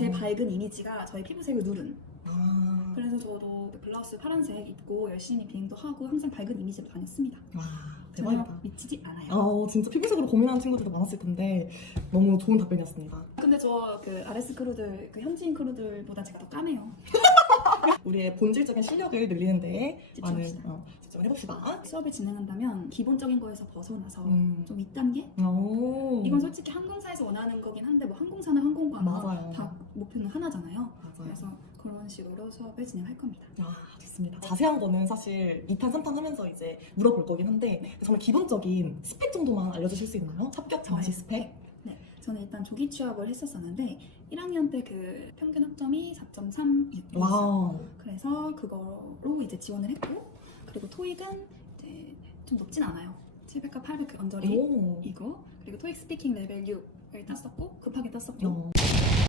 제 밝은 이미지가 저의 피부색을 누른 아, 그래서 저도 그 블라우스 파란색 입고 열심히 비행도 하고 항상 밝은 이미지로 다녔습니다. 와, 전혀 대박이다. 미치지 않아요. 아, 진짜 피부색으로 고민하는 친구들도 많았을 텐데 너무 좋은 답변이었습니다. 근데 저 그 RS 크루들 그 현지인 크루들보다 제가 더 까매요. 우리의 본질적인 실력을 늘리는데 많은 집중합시다. 어, 집중을 해봅시다. 수업을 진행한다면 기본적인 거에서 벗어나서 음. 좀 윗단계? 오. 이건 솔직히 항공사에서 원하는 거긴 한데 뭐 항공사는 항공과 맞아요. 다 목표는 하나잖아요. 맞아요. 그래서 그런 식으로 수업을 진행할 겁니다. 아, 좋습니다. 자세한 거는 사실 2탄, 3탄 하면서 이제 물어볼 거긴 한데 정말 기본적인 스펙 정도만 알려주실 수 있나요? 합격 정시 스펙? 저는 일단 조기 취업을 했었었는데 1학년 때 그 평균 학점이 4.36이었어요. 와우. 그래서 그거로 이제 지원을 했고 그리고 토익은 이제 좀 높진 않아요. 700과 800 언저리 오. 이거 그리고 토익 스피킹 레벨 6을 땄었고 급하게 땄었고 어.